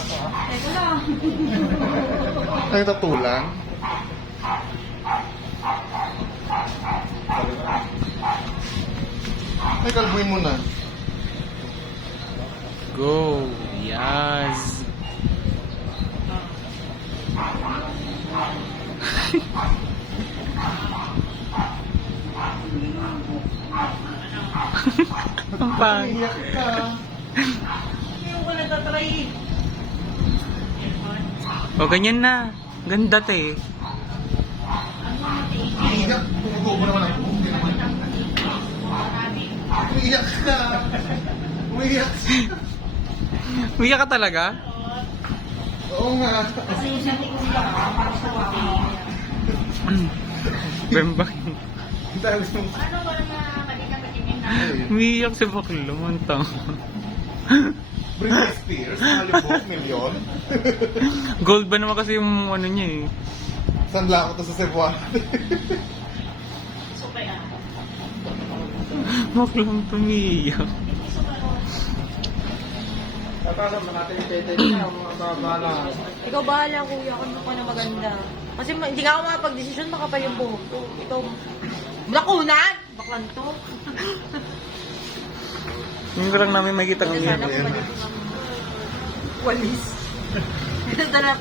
Teka lang. Ay, tatulang. Ay, kalbuin mo na. Go. Yes. Ang pangit. Iyak ka. Hindi ko nagtatry. O, ganyan na. Ganda, te. Iyak. Tumutubo mo naman ako. Hindi naman. Umiyak ka. Umiyak. Umiyak ka talaga? Oo nga. Kasi yung sabi ko siya, para sa waki. Bembang. Dahil yung... Ano ba na kanina-kanina na? Umiyak si baklo. Mantang. Britney Spears, Hollywood, milyon. Gold ba naman kasi yung ano niya eh. Saan lang ako to sa Cebuano? So kaya, Baklang tumiyak. Tatawag na natin yung pwede niya, mga babala. ikaw bahala kuya kung ano ka na maganda. Kasi hindi ka ako makapag-desisyon, makapal yung buhok ko. Ikaw, nakunan! Baklan to. Hindi ko lang namin makikita ng Sana umiyak. bumalik ko ng walis. Ito na